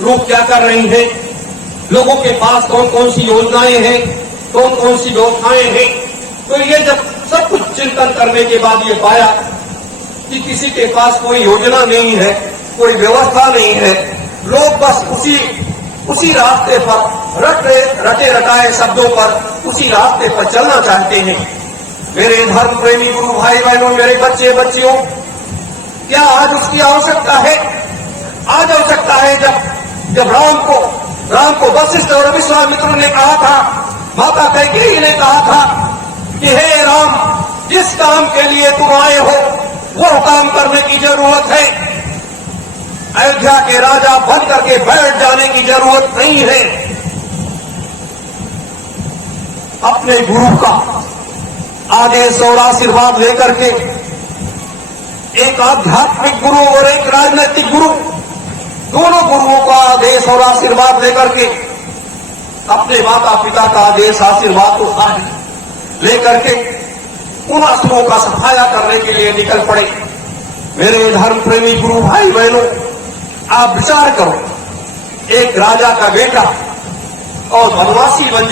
लोग क्या कर रहे हैं, लोगों के पास कौन कौन सी योजनाएं हैं, कौन कौन सी व्यवस्थाएं हैं। तो ये जब सब कुछ चिंतन करने के बाद ये पाया कि किसी के पास कोई योजना नहीं है, कोई व्यवस्था नहीं है, लोग बस उसी रास्ते पर रटे रटाए शब्दों पर उसी रास्ते पर चलना चाहते हैं। मेरे धर्म प्रेमी गुरु भाई बहनों, मेरे बच्चे बच्चियों, क्या आज उसकी आवश्यकता है? आज आवश्यकता है जब राम को वशिष्ठ और विश्वामित्र ने कहा था, माता कैकेयी ने कहा था कि हे राम, जिस काम के लिए तुम आए हो वो काम करने की जरूरत है, अयोध्या के राजा बन करके बैठ जाने की जरूरत नहीं है। अपने गुरु का आदेश और आशीर्वाद लेकर के, एक आध्यात्मिक गुरु और एक राजनीतिक गुरु, दोनों गुरुओं का आदेश और आशीर्वाद लेकर के अपने माता पिता का आदेश आशीर्वाद को लेकर के उन असुरों का सफाया करने के लिए निकल पड़े। मेरे धर्म प्रेमी गुरु भाई बहनों, आप विचार करो, एक राजा का बेटा और वनवासी बन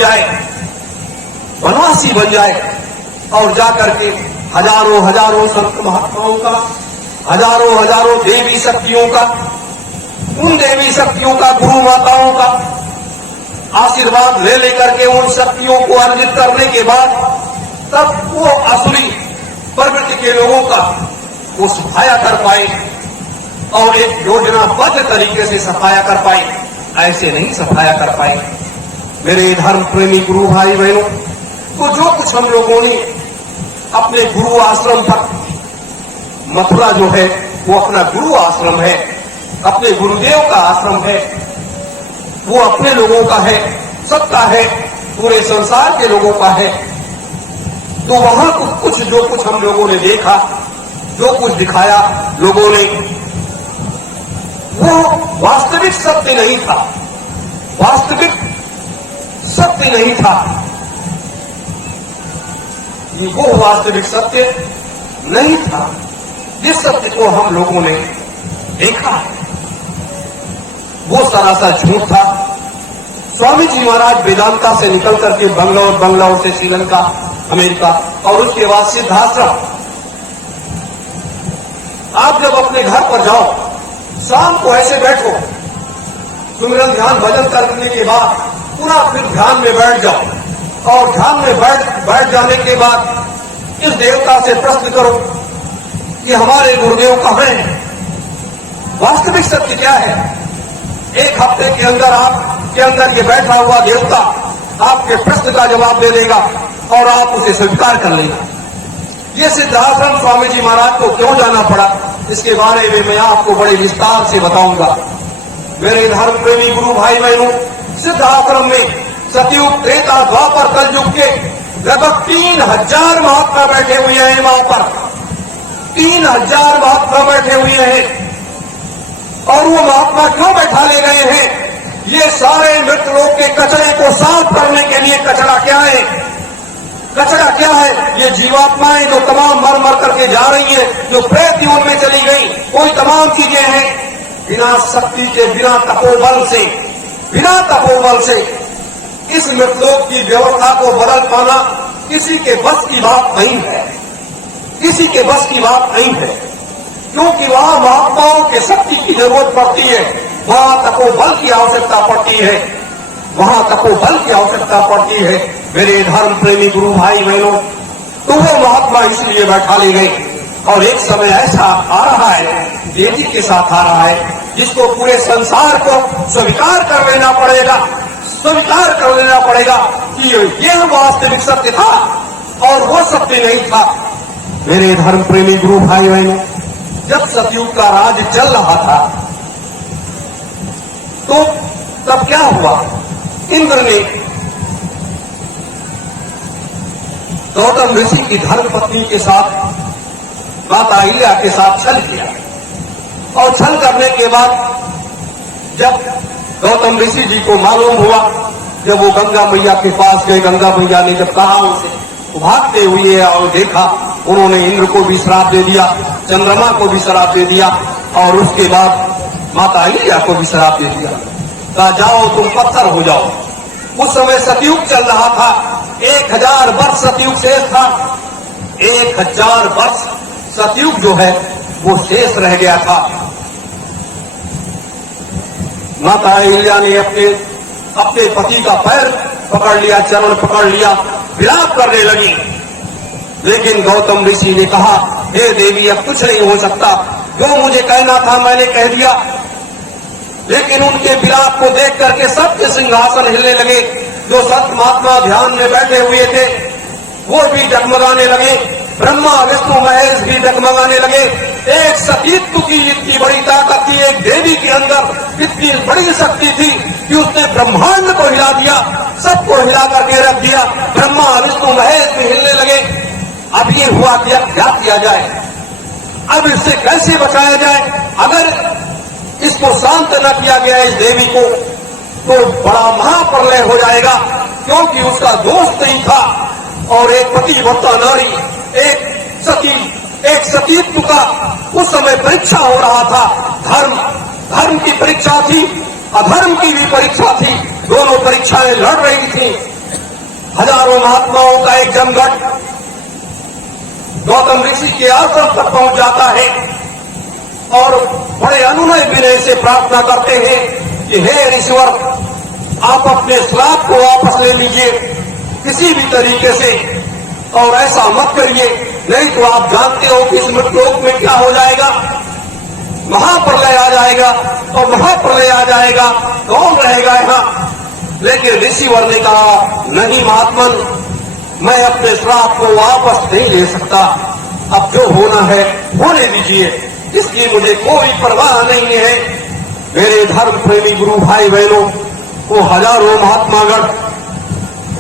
जाए और जाकर के हजारों संत महात्माओं का, हजारों देवी शक्तियों का, उन देवी शक्तियों का, गुरु माताओं का आशीर्वाद ले लेकर के उन शक्तियों को अर्जित करने के बाद तब वो असुरी प्रवृत्ति के लोगों का वो सफाया कर पाए और एक योजनाबद्ध तरीके से सफाया कर पाए। ऐसे नहीं सफाया कर पाए। मेरे धर्म प्रेमी गुरु भाई बहनों, तो जो कुछ हम लोगों ने अपने गुरु आश्रम पर, मथुरा जो है वो अपना गुरु आश्रम है, अपने गुरुदेव का आश्रम है, वो अपने लोगों का है, सबका है, पूरे संसार के लोगों का है। तो वहां जो कुछ हम लोगों ने देखा, जो कुछ दिखाया लोगों ने, वो वास्तविक सत्य नहीं था, वास्तविक सत्य नहीं था। वो वास्तविक सत्य नहीं था जिस सत्य को हम लोगों ने देखा, वो सरासर झूठ था। स्वामी जी महाराज वेदांता से निकल करके बंगलौर से श्रीलंका, अमेरिका और उसके बाद सिद्धाश्रम। आप जब अपने घर पर जाओ, शाम को ऐसे बैठो, सुमिरन ध्यान भजन करने के बाद पुनः फिर ध्यान में बैठ जाओ और ध्यान में बैठ जाने के बाद इस देवता से प्रश्न करो कि हमारे गुरुदेव कहाँ हैं, वास्तविक सत्य क्या है। एक हफ्ते के अंदर आपके अंदर के बैठा हुआ देवता आपके प्रश्न का जवाब दे देगा और आप उसे स्वीकार कर लेना। ये सिद्धाश्रम स्वामी जी महाराज को क्यों जाना पड़ा, इसके बारे में मैं आपको बड़े विस्तार से बताऊंगा। मेरे धर्म प्रेमी गुरु भाई बहनों, सिद्धाश्रम में सतयुग, त्रेता, द्वापर, कलयुग के लगभग 3000 महात्मा बैठे हुए हैं। वहां पर 3000 महात्मा बैठे हुए हैं। और वो महात्मा क्यों बैठा ले गए हैं? ये सारे मृत लोग के कचरे को साफ करने के लिए। कचरा क्या है? कचरा क्या है? ये जीवात्माएं जो तमाम मर मर करके जा रही है, जो प्रेत युग में चली गई, कोई तमाम चीजें हैं। बिना शक्ति के, बिना तपोबल से इस मृतलोक की व्यवस्था को बदल पाना किसी के बस की बात नहीं है, किसी के बस की बात नहीं है। क्योंकि वहां महात्माओं के शक्ति की जरूरत पड़ती है, वहां तपोबल की आवश्यकता पड़ती है, वहां तपोबल की आवश्यकता पड़ती है। मेरे धर्म प्रेमी गुरु भाई बहनों, तो वो महात्मा इसलिए बैठा ले गए। और एक समय ऐसा आ रहा है, तेजी के साथ आ रहा है, जिसको पूरे संसार को स्वीकार कर लेना पड़ेगा, स्वीकार कर लेना पड़ेगा कि यह वास्तविक सत्य था और वो सत्य नहीं था। मेरे धर्म प्रेमी गुरु भाई बहनों, जब सतयुग का राज चल रहा था तो तब क्या हुआ? इंद्र ने गौतम ऋषि की धर्म पत्नी के साथ, माता अहिल्या के साथ छल किया। और छल करने के बाद जब गौतम ऋषि जी को मालूम हुआ, जब वो गंगा मैया के पास गए, गंगा मैया ने जब कहा उनसे, भागते हुए और देखा, उन्होंने इंद्र को भी श्राप दे दिया, चंद्रमा को भी श्राप दे दिया। और उसके बाद माता अहिल्या को भी श्राप दे दिया, कहा जाओ तुम पत्थर हो जाओ। उस समय सतयुग चल रहा था, 1000 वर्ष सतयुग शेष था। 1000 वर्ष सतयुग जो है वो शेष रह गया था। माता अहिल्या ने अपने पति का पैर पकड़ लिया, चरण पकड़ लिया, विलाप करने लगी। लेकिन गौतम ऋषि ने कहा, हे देवी अब कुछ नहीं हो सकता, जो मुझे कहना था मैंने कह दिया। लेकिन उनके विलाप को देख करके सबके सिंहासन हिलने लगे। जो संत महात्मा ध्यान में बैठे हुए थे वो भी डगमगाने लगे, ब्रह्मा विष्णु महेश भी डगमगाने लगे। एक सतीत्व की इतनी बड़ी ताकत थी, एक देवी के अंदर इतनी बड़ी शक्ति थी कि उसने ब्रह्मांड को हिला दिया, सबको हिला करके रख दिया। ब्रह्मा विष्णु महेश भी हिलने लगे। अब ये हुआ कि अब क्या किया जाए, अब इससे कैसे बचाया जाए। अगर इसको शांत न किया गया इस देवी को तो बड़ा महाप्रलय हो जाएगा, क्योंकि उसका दोष नहीं था। और एक पतिव्रता नारी, एक सतीत्व का उस समय परीक्षा हो रहा था। धर्म की परीक्षा थी, अधर्म की भी परीक्षा थी, दोनों परीक्षाएं लड़ रही थी। हजारों महात्माओं का एक जमघट गौतम ऋषि के आश्रम तक पहुंच जाता है और बड़े अनुनय विनय से प्रार्थना करते हैं कि हे ऋषिवर, आप अपने श्राप को वापस ले लीजिए किसी भी तरीके से, और ऐसा मत करिए, नहीं तो आप जानते हो कि इस मृतलोक में क्या हो जाएगा, महाप्रलय आ जाएगा। और महाप्रलय आ जाएगा कौन रहेगा यहाँ। लेकिन ऋषिवर ने कहा, नहीं महात्मन, मैं अपने श्राप को वापस नहीं ले सकता, अब जो होना है होने दीजिए, इसकी मुझे कोई परवाह नहीं है। मेरे धर्म प्रेमी गुरु भाई बहनों, वो हजारों महात्मागण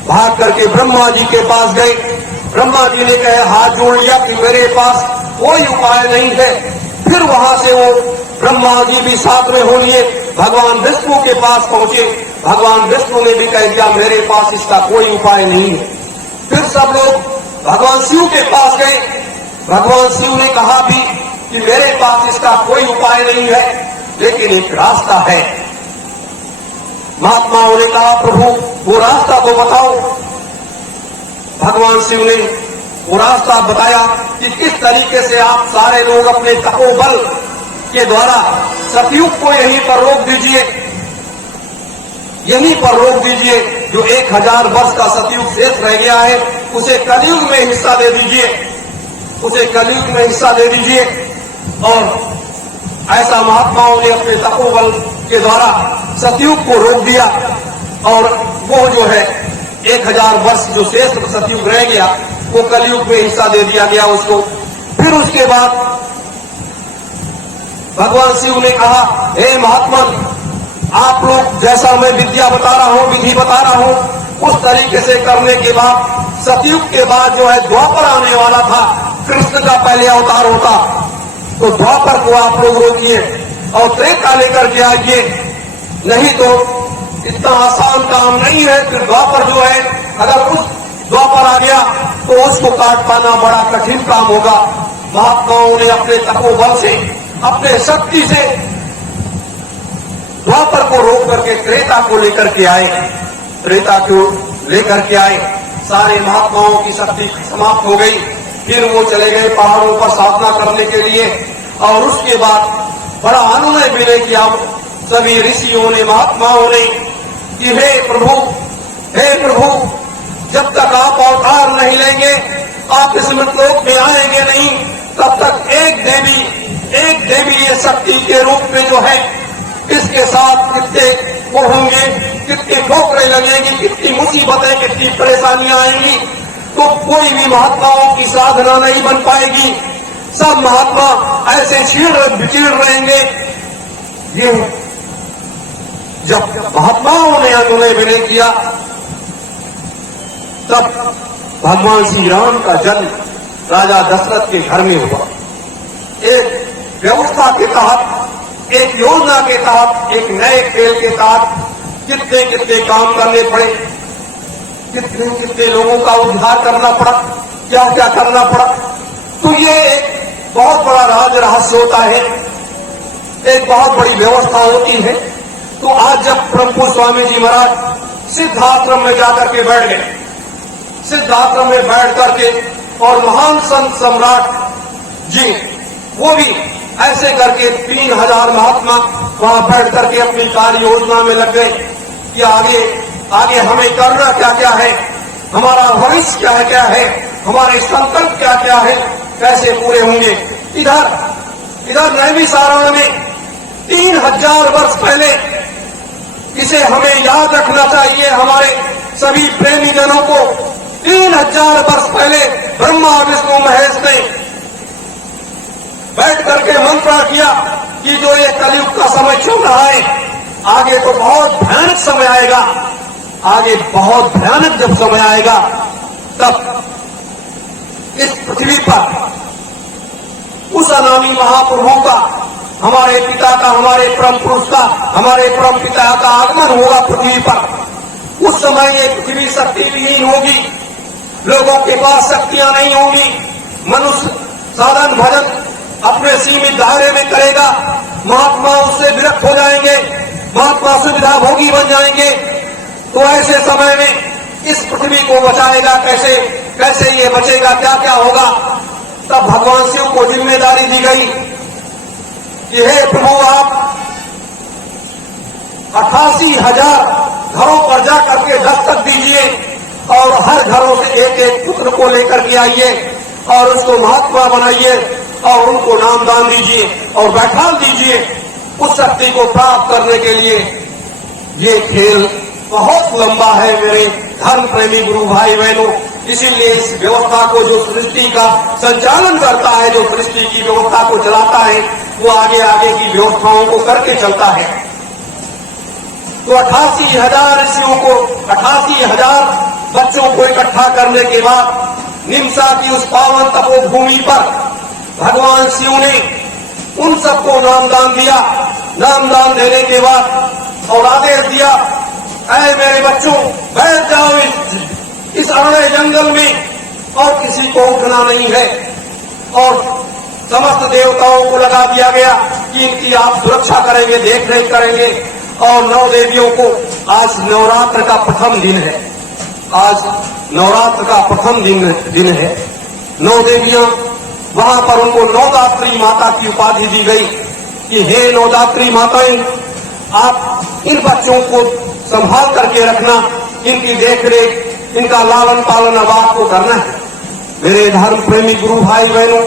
भाग करके ब्रह्मा जी के पास गए। ब्रह्मा जी ने कहे, हाथ जोड़ लिया कि मेरे पास कोई उपाय नहीं है। फिर वहां से वो ब्रह्मा जी भी साथ में हो लिए, भगवान विष्णु के पास पहुंचे। भगवान विष्णु ने भी कह दिया, मेरे पास इसका कोई उपाय नहीं है। फिर सब लोग भगवान शिव के पास गए। भगवान शिव ने कहा भी कि मेरे पास इसका कोई उपाय नहीं है, लेकिन एक रास्ता है। महात्माओं ने कहा, प्रभु वो रास्ता तो बताओ। भगवान शिव ने वो रास्ता बताया कि किस तरीके से आप सारे लोग अपने तपोबल के द्वारा सतयुग को यहीं पर रोक दीजिए, यहीं पर रोक दीजिए। जो 1000 वर्ष का सतयुग शेष रह गया है उसे कलयुग में हिस्सा दे दीजिए, उसे कलयुग में हिस्सा दे दीजिए। और ऐसा महात्माओं ने अपने तपोबल के द्वारा सतयुग को रोक दिया। और वो जो है 1000 वर्ष जो शेष सतयुग रह गया वो कलयुग में हिस्सा दे दिया गया उसको। फिर उसके बाद भगवान शिव ने कहा, हे महात्मन, आप लोग जैसा मैं विद्या बता रहा हूं, विधि बता रहा हूं, उस तरीके से करने के बाद सतयुग के बाद जो है द्वापर आने वाला था, कृष्ण का पहले अवतार होता, तो द्वापर को आप लोग रोकिए और त्रेता लेकर के आइए। नहीं तो इतना आसान काम नहीं है। फिर द्वापर जो है, अगर उस द्वापर आ गया तो उसको काट पाना बड़ा कठिन काम होगा। महात्माओं ने अपने तपोबल से, अपने शक्ति से द्वापर को रोक करके त्रेता को लेकर के आए, त्रेता को लेकर के आए। सारे महात्माओं की शक्ति समाप्त हो गई। फिर वो चले गए पहाड़ों पर साधना करने के लिए। और उसके बाद बड़ा अनुनय विनय किया सभी ऋषियों ने, महात्माओं ने कि हे प्रभु, जब तक आप अवतार नहीं लेंगे, आप इस मृतलोक में आएंगे नहीं, तब तक एक देवी ये शक्ति के रूप में जो है, इसके साथ कितने वो होंगे, कितनी ठोकरें लगेंगी, कितनी मुसीबतें, कितनी परेशानियां आएंगी, तो कोई भी महात्माओं की साधना नहीं बन पाएगी। सब महात्मा ऐसे बिछड़ रहेंगे। ये जब महात्माओं ने अनुनय विनय किया, तब भगवान श्री राम का जन्म राजा दशरथ के घर में हुआ। एक व्यवस्था के तहत, एक योजना के तहत, एक नए खेल के तहत कितने कितने काम करने पड़े, कितने कितने लोगों का उद्धार करना पड़ा, क्या क्या करना पड़ा। तो ये एक बहुत बड़ा राज रहस्य होता है। एक बहुत बड़ी व्यवस्था होती है। तो आज जब प्रभु स्वामी जी महाराज सिद्धाश्रम में जाकर के बैठ गए, सिद्धाश्रम में बैठ करके और महान संत सम्राट जी वो भी ऐसे करके 3000 महात्मा वहां बैठ करके अपनी कार्य योजना में लग गए कि आगे हमें करना क्या क्या है, हमारा भविष्य क्या है, हमारे संकल्प क्या है, कैसे पूरे होंगे। इधर नैमिषारण्य में 3000 वर्ष पहले, इसे हमें याद रखना चाहिए हमारे सभी प्रेमी जनों को, 3000 वर्ष पहले ब्रह्मा विष्णु महेश ने बैठ करके मंत्रणा किया कि जो ये कलयुग का समय चल रहा है, आगे तो बहुत भयानक समय आएगा, आगे बहुत भयानक जब समय आएगा तब इस पृथ्वी पर उस अनामी महाप्रभु का, हमारे पिता का, हमारे परम पुरुष का, हमारे परम पिता का आगमन होगा पृथ्वी पर। उस समय ये पृथ्वी शक्ति विहीन होगी, लोगों के पास शक्तियां नहीं होंगी, मनुष्य साधन भजन अपने सीमित दायरे में करेगा, महात्मा उससे विरक्त हो जाएंगे, महात्मा सुविधा भोगी बन जाएंगे। तो ऐसे समय में इस पृथ्वी को बचाएगा कैसे, कैसे ये बचेगा, क्या क्या होगा। तब भगवान शिव को जिम्मेदारी दी गई कि हे प्रभु आप 88,000 घरों पर जाकर के दस्तक दीजिए और हर घरों से एक एक पुत्र को लेकर के आइए और उसको महात्मा बनाइए और उनको नामदान दीजिए और बैठा दीजिए। उस शक्ति को प्राप्त करने के लिए ये खेल बहुत लंबा है मेरे धर्म प्रेमी गुरु भाई बहनों। इसीलिए इस व्यवस्था को जो सृष्टि का संचालन करता है, जो सृष्टि की व्यवस्था को चलाता है, वो आगे आगे की व्यवस्थाओं को करके चलता है। तो 88,000 ऋषियों को, 88,000 बच्चों को इकट्ठा करने के बाद निमसा की उस पावन तपोभूमि पर भगवान शिव ने उन सबको नामदान दिया। नामदान देने के बाद और आदेश दिया, ऐ मेरे बच्चों बैठ जाओ इस अरण्य जंगल में और किसी को उठना नहीं है। और समस्त देवताओं को लगा दिया गया कि इनकी आप सुरक्षा करेंगे, देख रेख करेंगे। और 9 देवियों को, आज नवरात्र का प्रथम दिन है, आज नवरात्र का प्रथम दिन है। 9 देवियां वहां पर उनको नवदात्री माता की उपाधि दी गई कि हे नवदात्री माताएं, आप इन बच्चों को संभाल करके रखना, इनकी देख रेख, इनका लालन पालन अब आपको करना है। मेरे धर्म प्रेमी गुरु भाई बहनों,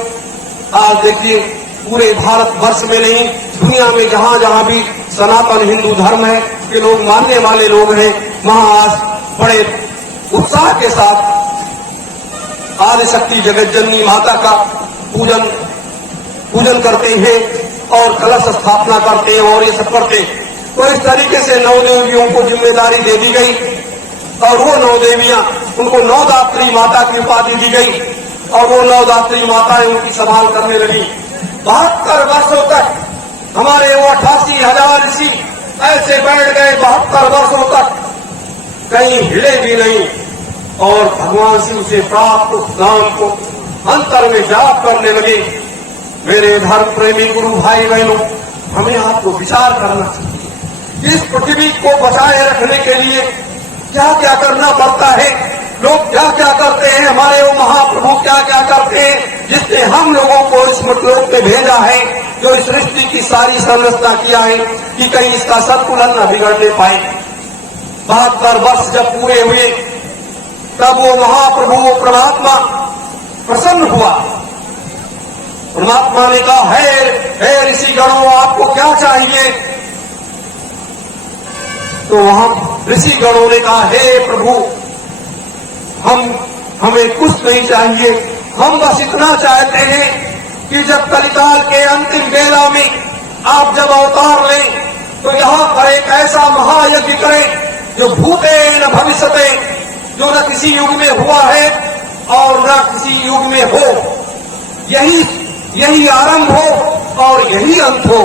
आज देखिए पूरे भारत वर्ष में नहीं, दुनिया में जहां जहां भी सनातन हिंदू धर्म है के लोग मानने वाले लोग हैं, वहां आज बड़े उत्साह के साथ आदिशक्ति जगत जननी माता का पूजन करते हैं और कलश स्थापना करते हैं और ये सब करते हैं। तो इस तरीके से 9 देवियों को जिम्मेदारी दे दी गई और वो 9 देवियां, उनको नवदात्री माता की उपाधि दी गई और वो नवदात्री माताएं उनकी संभाल करने लगी। 72 वर्षों तक हमारे वो 88,000 ऋषि ऐसे बैठ गए, 72 वर्षों तक कहीं हिले भी नहीं और भगवान शिव से प्राप्त उस नाम को अंतर में जाप करने लगे। मेरे धर्म प्रेमी गुरु भाई बहनों, हमें आपको विचार करना चाहिए, इस पृथ्वी को बचाए रखने के लिए क्या क्या करना पड़ता है, लोग क्या क्या करते हैं, हमारे वो महाप्रभु क्या क्या करते हैं, जिसने हम लोगों को इस मृतलोक में भेजा है, जो इस सृष्टि की सारी संरचना किया है कि कहीं इसका संतुलन न बिगड़ने पाए। 72 वर्ष जब पूरे हुए तब वो महाप्रभु, वो परमात्मा प्रसन्न हुआ। परमात्मा ने कहा, हे ऋषि गणों, आपको क्या चाहिए? तो वहां ऋषि गणों ने कहा, हे प्रभु, हमें कुछ नहीं चाहिए, हम बस इतना चाहते हैं कि जब कलिकाल के अंतिम बेला में आप जब अवतार लें तो यहाँ पर एक ऐसा महायज्ञ करें जो भूते न भविष्यते, जो न किसी युग में हुआ है और न किसी युग में हो, यही आरंभ हो और यही अंत हो।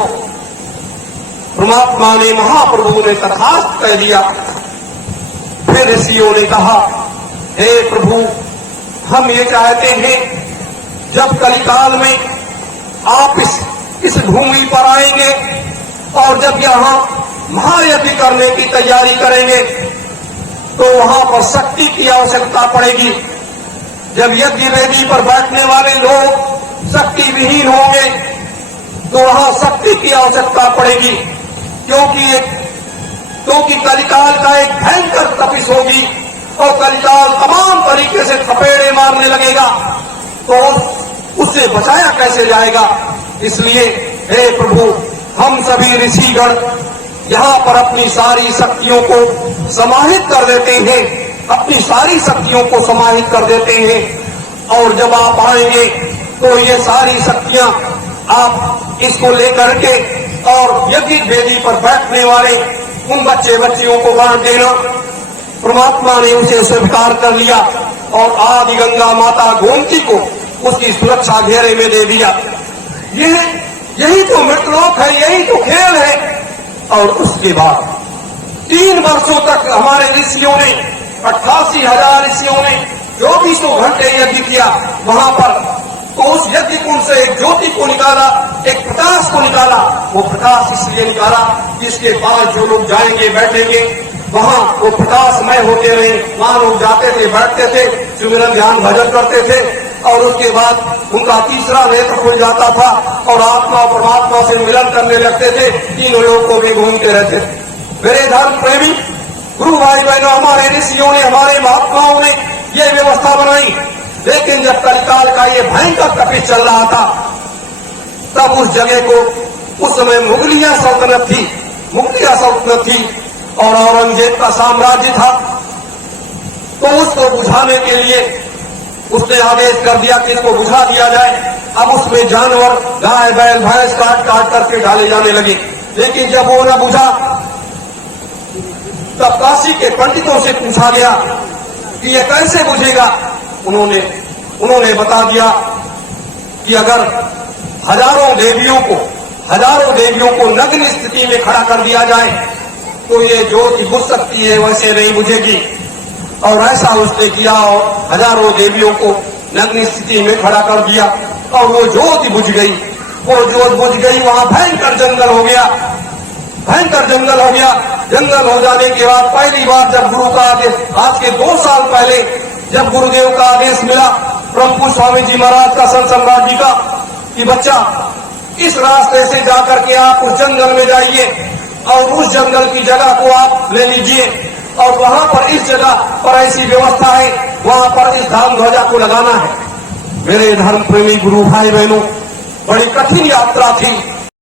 परमात्मा ने, महाप्रभु ने तथास्तु कह दिया। फिर ऋषियों ने कहा, हे प्रभु, हम ये चाहते हैं जब कलिकाल में आप इस भूमि पर आएंगे और जब यहाँ महायज्ञ करने की तैयारी करेंगे तो वहां पर शक्ति की आवश्यकता पड़ेगी। जब यज्ञ वेदी पर बैठने वाले लोग शक्ति विहीन होंगे तो वहां शक्ति की आवश्यकता पड़ेगी, क्योंकि कलिकाल का एक भयंकर तपिश होगी और कलिकाल तमाम तरीके से थपेड़े मारने लगेगा, तो उससे बचाया कैसे जाएगा। इसलिए हे प्रभु, हम सभी ऋषिगण यहाँ पर अपनी सारी शक्तियों को समाहित कर देते हैं, अपनी सारी शक्तियों को समाहित कर देते हैं, और जब आप आएंगे तो ये सारी शक्तियां आप इसको लेकर के और यज्ञ वेदी पर बैठने वाले उन बच्चे बच्चियों को बांट देना। परमात्मा ने उसे स्वीकार कर लिया और आदि गंगा माता गोमती को उसकी सुरक्षा घेरे में दे दिया। यही तो मृतलोक है, यही तो खेल है। और उसके बाद 3 वर्षों तक हमारे ऋषियों ने 88,000 ऋषियों ने 2400 घंटे यज्ञ किया वहां पर। तो उस यज्ञ कुंड से एक ज्योति को निकाला, एक प्रकाश को निकाला। वो प्रकाश इसलिए निकाला कि इसके पास जो लोग जाएंगे बैठेंगे वहां वो प्रकाशमय होते रहे। वहां लोग जाते थे, बैठते थे, सुमिरन ध्यान भजन करते थे और उसके बाद उनका तीसरा नेत्र खुल जाता था और आत्मा और परमात्मा से मिलन करने लगते थे। 3 लोगों में घूमते रहते थे। मेरे धर्म प्रेमी गुरु भाई बहनों, हमारे ऋषियों ने, हमारे महात्माओं ने ये व्यवस्था बनाई। लेकिन जब कलिकाल का ये भयंकर तपिश चल रहा था तब उस जगह को, उस समय मुगलिया सल्तनत थी और औरंगजेब का साम्राज्य था। तो उसको बुझाने के लिए उसने आदेश कर दिया कि इसको बुझा दिया जाए। अब उसमें जानवर, गाय बैल भैंस काट करके डाले जाने लगे। लेकिन जब वो न बुझा तब काशी के पंडितों से पूछा गया कि ये कैसे बुझेगा। उन्होंने बता दिया कि अगर हजारों देवियों को नग्न स्थिति में खड़ा कर दिया जाए तो ये ज्योति बुझ सकती है, वैसे नहीं बुझेगी। और ऐसा उसने किया और हजारों देवियों को नग्न स्थिति में खड़ा कर दिया और वो ज्योति बुझ गई। वहां भयंकर जंगल हो गया। जंगल हो जाने के बाद पहली बार जब गुरु का आदेश, आज के 2 साल पहले जब गुरुदेव का आदेश मिला ब्रह्मपुर स्वामी जी महाराज का, संत सम्राट जी का, कि बच्चा इस रास्ते से जाकर के आप उस जंगल में जाइए और उस जंगल की जगह को आप ले लीजिए और वहां पर इस जगह पर ऐसी व्यवस्था है, वहां पर इस धाम ध्वजा को लगाना है। मेरे धर्म प्रेमी गुरु भाई बहनों, बड़ी कठिन यात्रा थी।